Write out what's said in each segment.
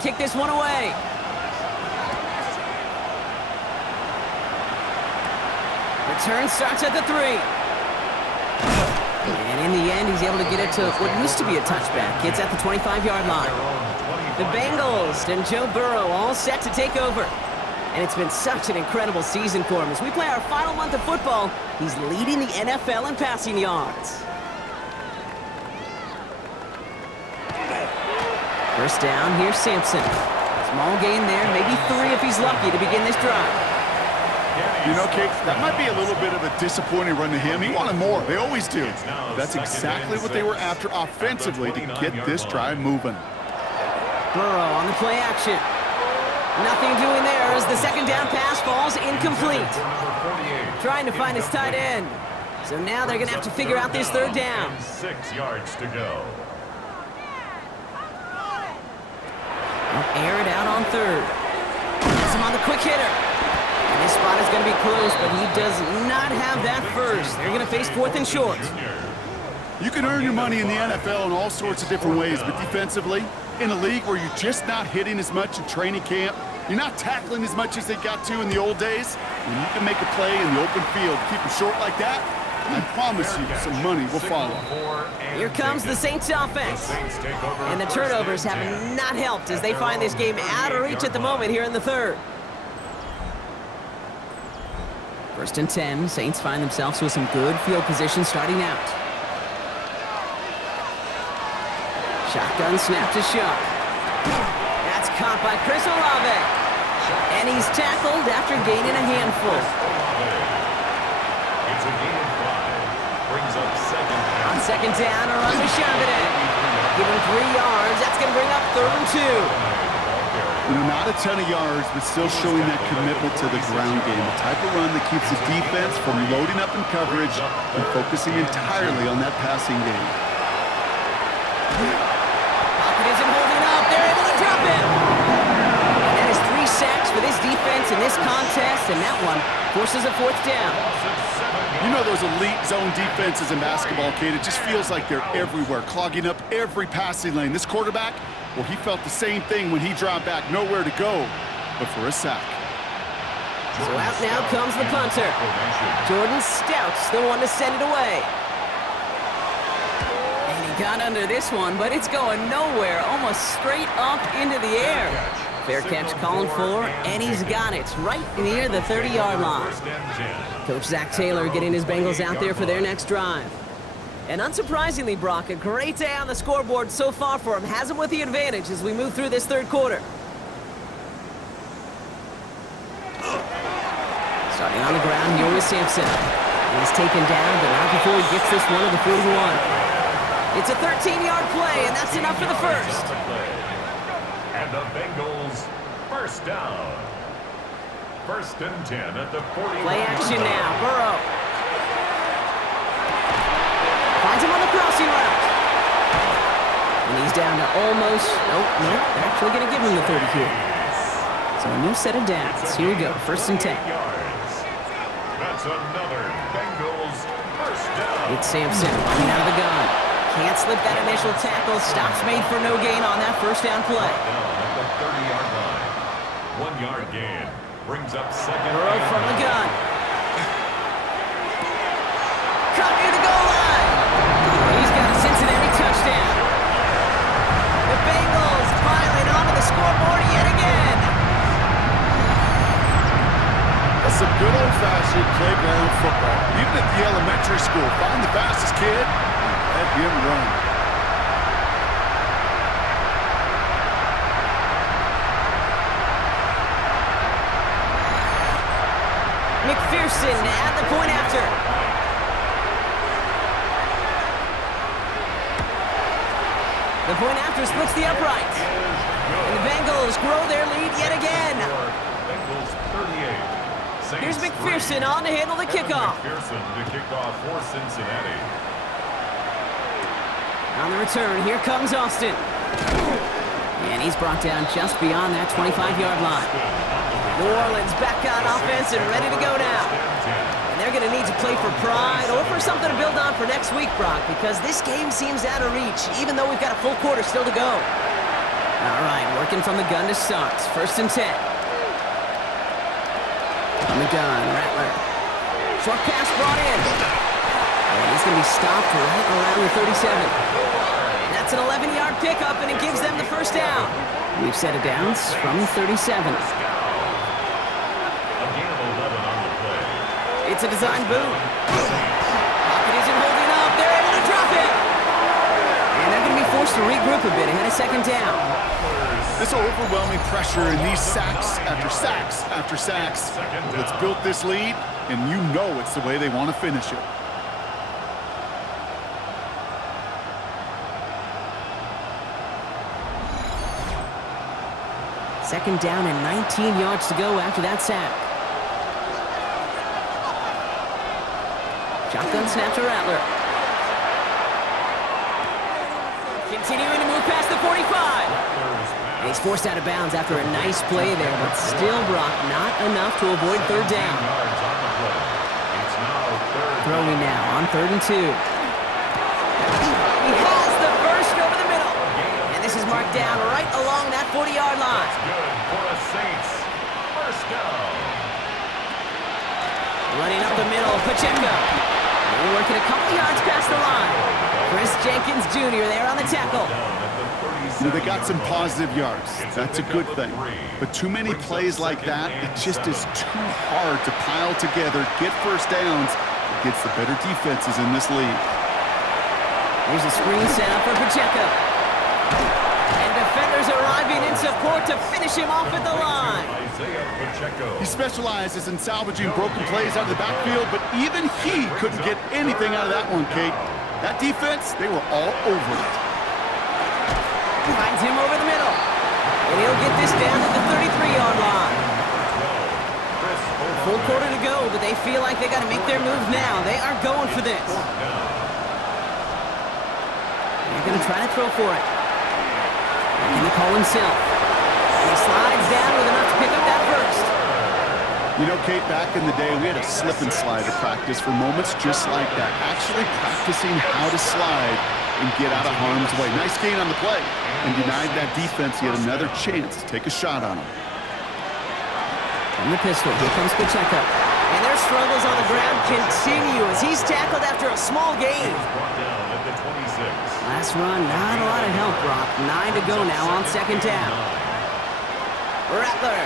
Kick this one away. Return starts at the 3. And in the end, he's able to get it to what used to be a touchback. It's at the 25-yard line. The Bengals and Joe Burrow all set to take over. And it's been such an incredible season for him. As we play our final month of football, he's leading the NFL in passing yards. First down, here's Sampson. Small gain there, maybe 3 if he's lucky to begin this drive. You know, Kate, that might be a little bit of a disappointing run to him. He wanted more. They always do. That's exactly what they were after offensively to get this drive moving. Burrow on the play action. Nothing doing there as the second down pass falls incomplete. Trying to find his tight end. So now they're going to have to figure out this third down. 6 yards to go. Air it out on third. Puts him on the quick hitter. And this spot is going to be close, but he does not have that first. They're going to face 4th and short. You can earn your money in the NFL in all sorts of different ways, but defensively, in a league where you're just not hitting as much in training camp, you're not tackling as much as they got to in the old days, when you can make a play in the open field, keep it short like that, I promise you some money will follow. Here comes the Saints offense. And the turnovers have not helped as they find this game out of reach at the moment here in the third. 1st and 10, Saints find themselves with some good field position starting out. Shotgun snap to Shuck. That's caught by Chris Olave. And he's tackled after gaining a handful. It's a gain of 5. Brings up second down. On second down, a run to Shabbat. Give him 3 yards. That's going to bring up 3rd and 2. You know, not a ton of yards, but still showing that commitment to the ground game. The type of run that keeps the defense from loading up in coverage and focusing entirely on that passing game. Pocket isn't holding up. They're able to drop him. And that is 3 sacks for this defense in this contest, and that one forces a 4th down. You know those elite zone defenses in basketball, Kate, it just feels like they're everywhere, clogging up every passing lane. This quarterback, well, he felt the same thing when he dropped back, nowhere to go but for a sack. So out now comes the punter. Jordan Stout's the one to send it away. And he got under this one, but it's going nowhere, almost straight up into the air. Fair catch called for, and he's got it right near the 30-yard line. Coach Zach Taylor getting his Bengals out there for their next drive. And unsurprisingly, Brock, a great day on the scoreboard so far for him. Has him with the advantage as we move through this third quarter. Starting on the ground here with Sampson. He's taken down, but not before he gets this one to the 41. It's a 13-yard play, and that's enough for the first. And the Bengals first down. 1st and 10 at the 40. Play action now. Burrow. Finds him on the crossing route. And he's down to almost... Nope, they're actually going to give him the 30 here. So a new set of downs. Here we go. 1st and 10. That's another Bengals first down. It's Sampson coming out of the gun. Can't slip that initial tackle. Stops made for no gain on that first down play. Down at the 30-yard line. 1 yard gain. Brings up second. Burrow from the gun. Cut near the goal line. He's got a Cincinnati touchdown. The Bengals piling onto the scoreboard yet again. That's some good old-fashioned playground football. Even at the elementary school, find the fastest kid and let him run. McPherson at the point after. The point after splits the upright. And the Bengals grow their lead yet again. Bengals 38. Here's McPherson on to handle the kickoff. McPherson to kick off for Cincinnati. On the return, here comes Austin. And he's brought down just beyond that 25-yard line. New Orleans back on offense and ready to go now. And they're going to need to play for pride or for something to build on for next week, Brock, because this game seems out of reach, even though we've got a full quarter still to go. All right, working from the gun to start. 1st and 10. On the gun, Rattler. Short pass brought in. And he's going to be stopped right around the 37. That's an 11-yard pickup, and it gives them the 1st down. We've set it downs from the 37. It's a design boot. Pocket isn't holding up. They're able to drop it. And they're going to be forced to regroup a bit ahead of 2nd down. This overwhelming pressure and these sacks after sacks after sacks. It's built this lead, and you know it's the way they want to finish it. Second down and 19 yards to go after that sack. Shotgun snap to Rattler. Continuing to move past the 45. And he's forced out of bounds after a nice play there, but still, Brock, not enough to avoid 3rd down. Throwing now on 3rd and 2. He has the first over the middle. And this is marked down right along that 40-yard line. Good for the Saints. 1st down. Running up the middle, Pacheco. They're working a couple yards past the line. Chris Jenkins Jr. there on the tackle. They got some positive yards. That's a good thing. But too many plays like that, it just is too hard to pile together, get 1st downs against the better defenses in this league. Here's a screen set up for Pacheco. And defenders arriving in support to finish him off at the line. He specializes in salvaging broken plays out of the backfield, but even he couldn't get anything out of that one, Kate. That defense, they were all over it. Finds him over the middle. And he'll get this down at the 33-yard line. Full quarter to go, but they feel like they got to make their move now. They are going for this. They're going to try to throw for it. And he call himself. And he slides down with enough to pick up that 1st. You know, Kate, back in the day, we had a slip and slide to practice for moments just like that. Actually practicing how to slide and get out of harm's way. Nice gain on the play, and denied that defense yet another chance to take a shot on him. From the pistol, here comes Pacheco. And their struggles on the ground continue as he's tackled after a small gain. Last run, not a lot of help, Brock. 9 to go now on 2nd down. Rattler.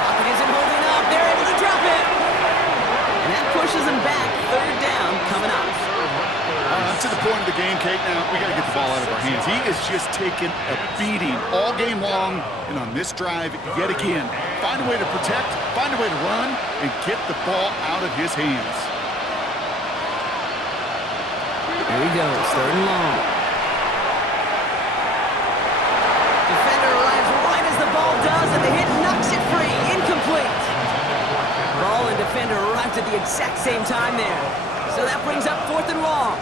Pocket isn't holding up. They're able to drop it. And that pushes them back. 3rd down coming up. To the point of the game, Kate, now we got to get the ball out of our hands. He is just taking a beating all game long, and on this drive, yet again, find a way to protect, find a way to run, and get the ball out of his hands. There he goes, 3rd and long. Defender arrives right as the ball does, and the hit knocks it free, incomplete. Ball and defender arrived at the exact same time there. So that brings up 4th and long.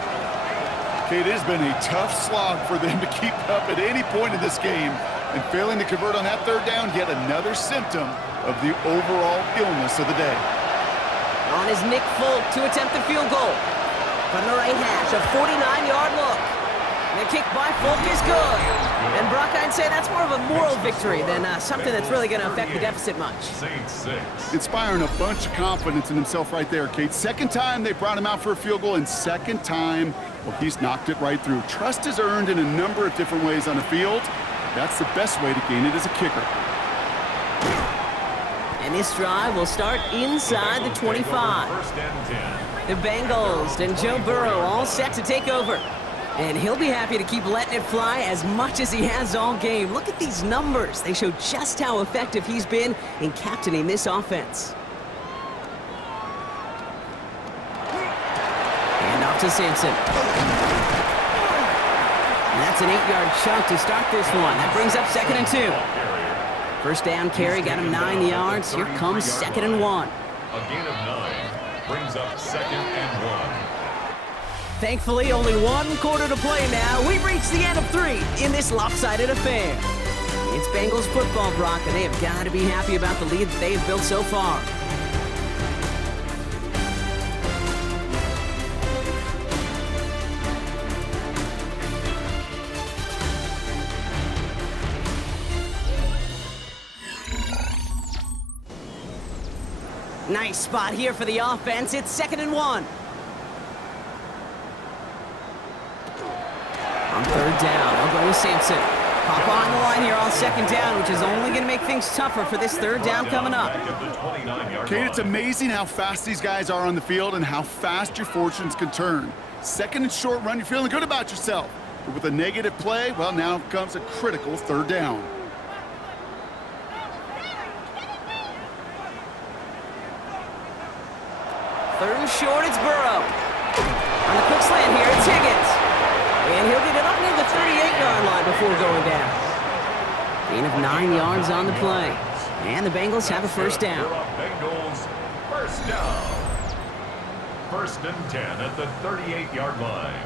It has been a tough slog for them to keep up at any point in this game, and failing to convert on that 3rd down, yet another symptom of the overall illness of the day. On is Nick Folk to attempt the field goal. From the right hash, a 49-yard look. And the kick by Folk is good. And Brock, I'd say that's more of a moral victory than something that's really going to affect the deficit much. Inspiring a bunch of confidence in himself right there, Kate. 2nd time they brought him out for a field goal, and 2nd time, well, he's knocked it right through. Trust is earned in a number of different ways on the field. That's the best way to gain it as a kicker. And this drive will start inside the 25. The Bengals and Joe Burrow all set to take over. And he'll be happy to keep letting it fly as much as he has all game. Look at these numbers. They show just how effective he's been in captaining this offense. And off to Sampson. And that's an 8-yard chunk to start this one. That brings up 2nd and 2. 1st down carry, got him 9 yards. Here comes 2nd and 1. A gain of 9 brings up 2nd and 1. Thankfully, only 1 quarter to play now. We've reached the end of 3 in this lopsided affair. It's Bengals football, Brock, and they have got to be happy about the lead that they've built so far. Nice spot here for the offense. It's 2nd and 1. On 3rd down, they'll go with Sampson. Pop on the line here on 2nd down, which is only going to make things tougher for this 3rd down coming up. Kate, it's amazing how fast these guys are on the field and how fast your fortunes can turn. 2nd and short run, you're feeling good about yourself. But with a negative play, well, now comes a critical 3rd down. Third and short, it's Burrow. On the quick slant here, it's Higgins. And he'll get it up near the 38-yard line before going down. Gain of 9 yards on the play. And the Bengals have a 1st down. Bengals, 1st down. 1st and 10 at the 38-yard line.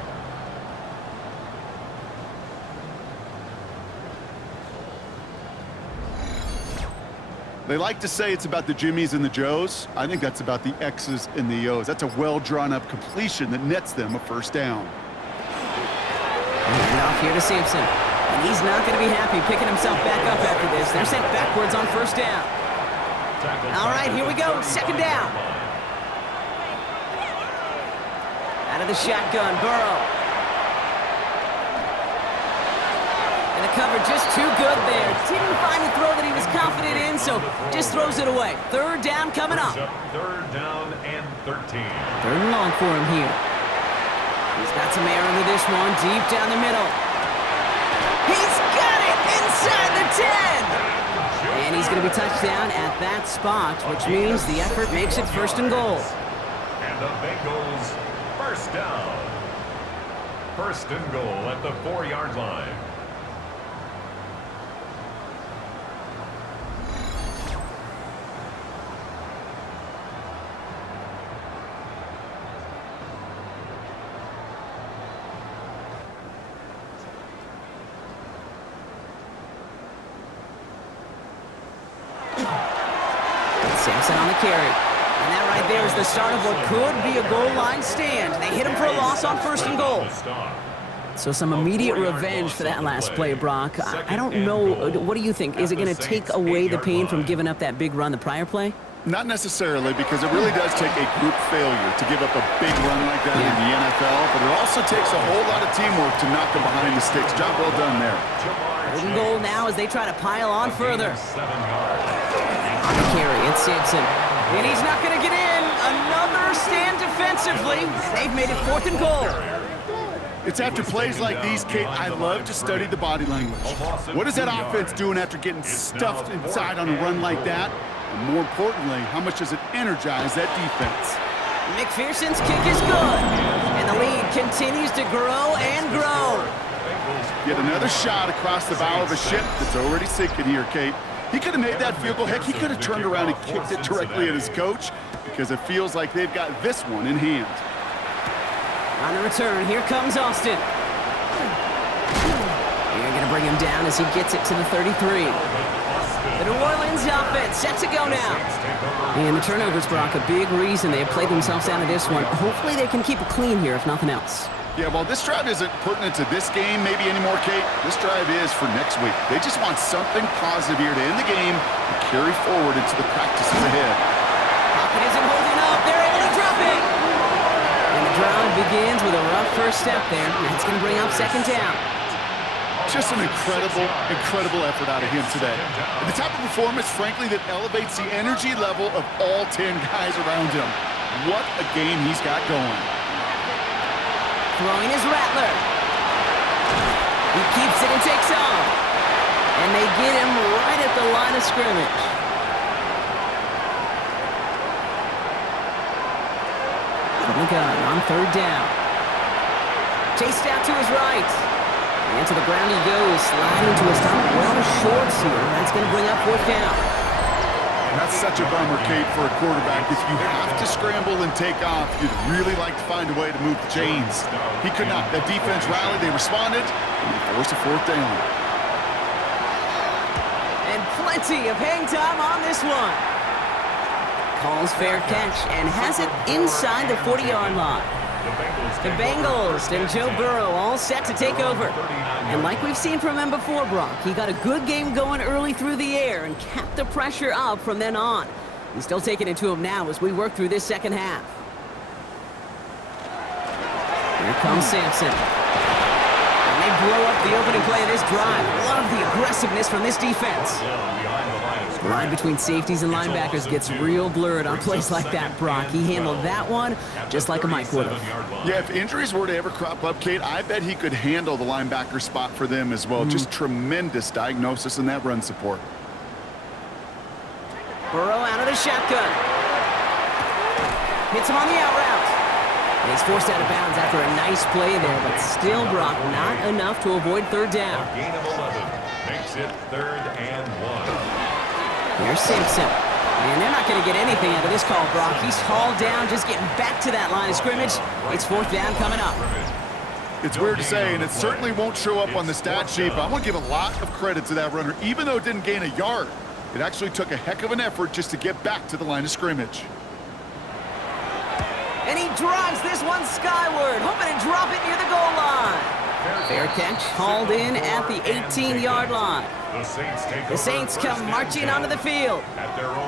They like to say it's about the Jimmies and the Joes. I think that's about the X's and the O's. That's a well-drawn-up completion that nets them a 1st down. And off here to Sampson. And he's not going to be happy picking himself back up after this. They're sent backwards on 1st down. All right, here we go. 2nd down. Out of the shotgun, Burrow. And the cover just too good there. Didn't find the throw that he was confident in, so just throws it away. 3rd down coming up. 3rd down and 13. 3rd and long for him here. He's got some air into this one, deep down the middle. He's got it inside the 10! And he's going to be touched down at that spot, which means the effort makes it 1st and goal. And the Bengals, 1st down. 1st and goal at the 4-yard line. Sampson on the carry. And that right there is the start of what could be a goal line stand. They hit him for a loss on 1st and goal. So some immediate revenge for that last play, Brock. I don't know. What do you think? Is it going to take away the pain from giving up that big run the prior play? Not necessarily, because it really does take a group failure to give up a big run like that in the NFL, but it also takes a whole lot of teamwork to knock them behind the sticks. Job well done there. 3rd and goal now as they try to pile on further. On the carry, it's Sampson. And he's not going to get in. Another stand defensively. They've made it 4th and goal. It's after plays like these, Kate, I love to study the body language. What is that offense doing after getting stuffed inside on a run like that? And more importantly, how much does it energize that defense? McPherson's kick is good. And the lead continues to grow and grow. Yet another shot across the bow of a ship that's already sinking here, Kate. He could have made that field goal. Heck, he could have turned around and kicked it directly at his coach because it feels like they've got this one in hand. On the return, here comes Austin. They're going to bring him down as he gets it to the 33. The New Orleans offense set to go now. And the turnovers, Brock, a big reason they have played themselves out of this one. Hopefully they can keep it clean here, if nothing else. Yeah, well, this drive isn't pertinent to this game maybe anymore, Kate. This drive is for next week. They just want something positive here to end the game and carry forward into the practices ahead. Pocket isn't holding up. They're able to drop it. And the drive begins with a rough first step there. That's going to bring up 2nd down. Just an incredible effort out of him today. And the type of performance, frankly, that elevates the energy level of all 10 guys around him. What a game he's got going. Throwing his Rattler. He keeps it and takes off. And they get him right at the line of scrimmage. From the gun on 3rd down. Chased out to his right. And to the ground he goes, sliding to his top. Well shorts here. That's going to bring up 4th down. And that's such a bummer, Kate, for a quarterback. If you have to scramble and take off, you'd really like to find a way to move the chains. He could not. That defense rallied, they responded, and they forced a 4th down. And plenty of hang time on this one. Calls fair catch and has it inside the 40-yard line. The Bengals and Joe Burrow all set to take over. And like we've seen from him before, Brock, he got a good game going early through the air and kept the pressure up from then on. He's still taking it to him now as we work through this second half. Here comes Sampson. And they blow up the opening play of this drive. Love the aggressiveness from this defense. The line between safeties and linebackers gets real blurred on plays like that, Brock. He handled that one just like a Mike would have. Yeah, if injuries were to ever crop up, Kate, I bet he could handle the linebacker spot for them as well. Just tremendous diagnosis in that run support. Burrow out of the shotgun. Hits him on the out route. And he's forced out of bounds after a nice play there, but still, Brock, not enough to avoid third down. A gain of 11 makes it 3rd and 1. Here's Simpson. And they're not going to get anything out of this call, Brock. He's hauled down, just getting back to that line of scrimmage. It's 4th down coming up. It's weird to say, and it certainly won't show up on the stat sheet, but I'm going to give a lot of credit to that runner. Even though it didn't gain a yard, it actually took a heck of an effort just to get back to the line of scrimmage. And he drives this one skyward, hoping to drop it near the goal line. Fair catch, hauled in at the 18-yard line. The Saints come marching onto the field.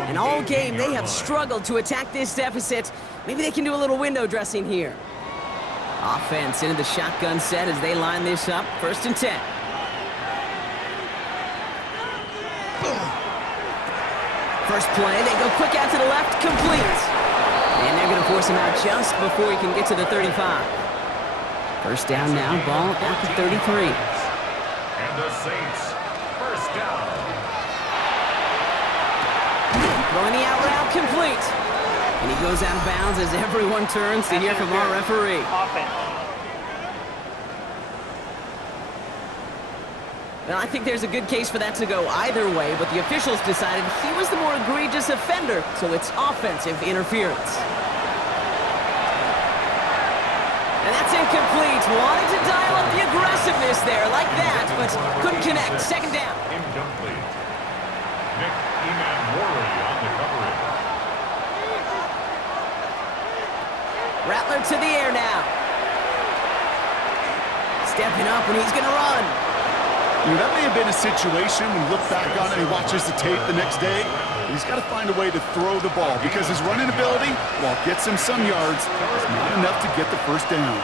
And all game, they have struggled to attack this deficit. Maybe they can do a little window dressing here. Offense into the shotgun set as they line this up. 1st and 10. First play, they go quick out to the left, complete. And they're going to force him out just before he can get to the 35. 1st down now, ball at the 33. And the Saints, 1st down. Throwing the out route, complete. And he goes out of bounds as everyone turns to hear from our referee. Well, I think there's a good case for that to go either way, but the officials decided he was the more egregious offender, so it's offensive interference. And that's incomplete. Wanted to dial up the aggressiveness there like that, but couldn't connect. 2nd down. Incomplete. Nick Eman-Worley on the coverage. Rattler to the air now. Stepping up, and he's going to run. You know, that may have been a situation when you look back on it and he watches the tape the next day. He's got to find a way to throw the ball because his running ability, while it gets him some yards, is not enough to get the 1st down.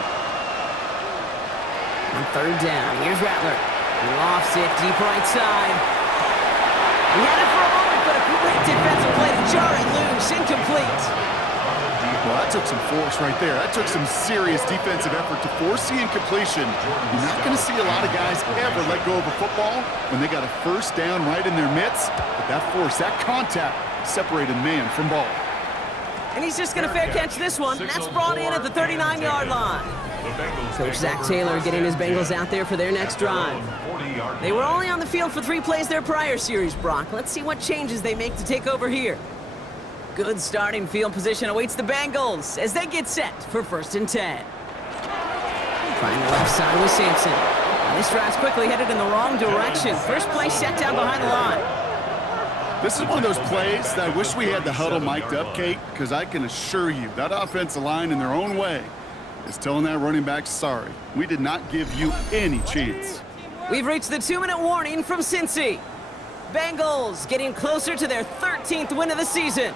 On 3rd down, here's Rattler. He lofts it deep right side. He had it for a moment, but a great defensive play to jar it loose. Incomplete. Well, that took some force right there. That took some serious defensive effort to force the incompletion. You're not going to see a lot of guys ever let go of a football when they got a 1st down right in their midst. But that force, that contact, separated man from ball. And he's just going to fair catch this one. That's brought in at the 39-yard line. Coach Zach Taylor getting his Bengals out there for their next drive. They were only on the field for 3 plays their prior series, Brock. Let's see what changes they make to take over here. Good starting field position awaits the Bengals as they get set for 1st and 10. Trying the left side with Sampson. And this drive's quickly headed in the wrong direction. First play set down behind the line. This is one of those plays that I wish we had the huddle mic'd up, Kate, because I can assure you that offensive line in their own way is telling that running back, sorry, we did not give you any chance. We've reached the 2-minute warning from Cincy. Bengals getting closer to their 13th win of the season.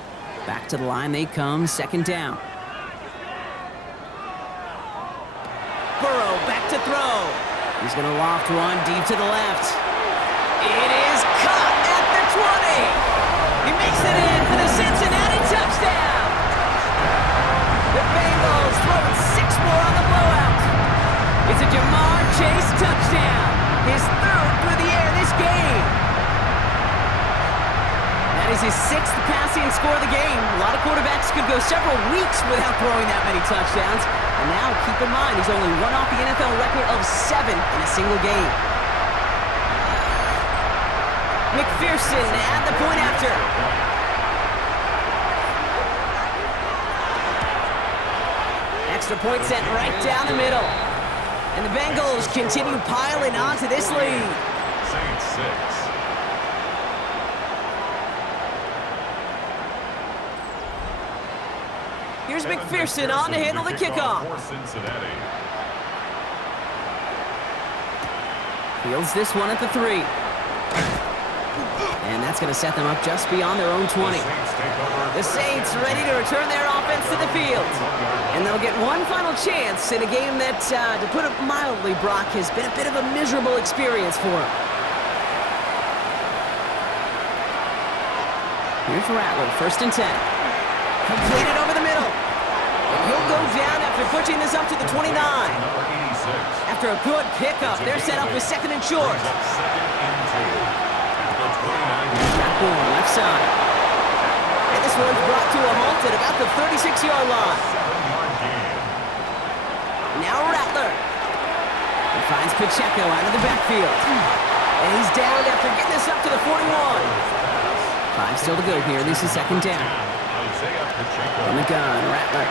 Back to the line they come, 2nd down. Burrow back to throw. He's going to loft one deep to the left. It is caught at the 20. He makes it in for the Cincinnati touchdown. The Bengals throwing 6 more on the blowout. It's a Jamar Chase touchdown. His 3rd through the air this game. That is his 6th passing score of the game. A lot of quarterbacks could go several weeks without throwing that many touchdowns. And now, keep in mind, he's only one off the NFL record of 7 in a single game. McPherson at the point after. Extra point sent right down the middle. And the Bengals continue piling onto this lead. Saints 6. Here's McPherson on to handle the kickoff. Fields this one at the 3. And that's going to set them up just beyond their own 20. The Saints ready to return their offense to the field. And they'll get one final chance in a game that, to put it mildly, Brock, has been a bit of a miserable experience for them. Here's Rattler, 1st and 10. Completed over the middle. And he'll go down after pushing this up to the 29. After a good pickup, they're set up with 2nd and short. Bourne, left side. And this one's brought to a halt at about the 36-yard line. Now Rattler. He finds Pacheco out of the backfield. And he's down after getting this up to the 41. 5 still to go here. This is 2nd down. On the gun, Rattler.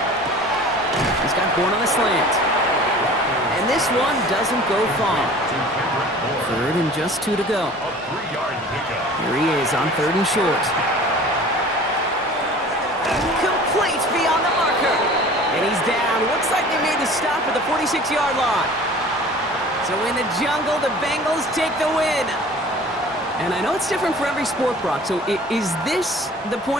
He's got Bourne on the slant. And this one doesn't go far. 3rd and just 2 to go. Here he is on 3rd and short. Complete beyond the marker. And he's down. Looks like they made the stop at the 46-yard line. So in the jungle, the Bengals take the win. And I know it's different for every sport, Brock. So is this the point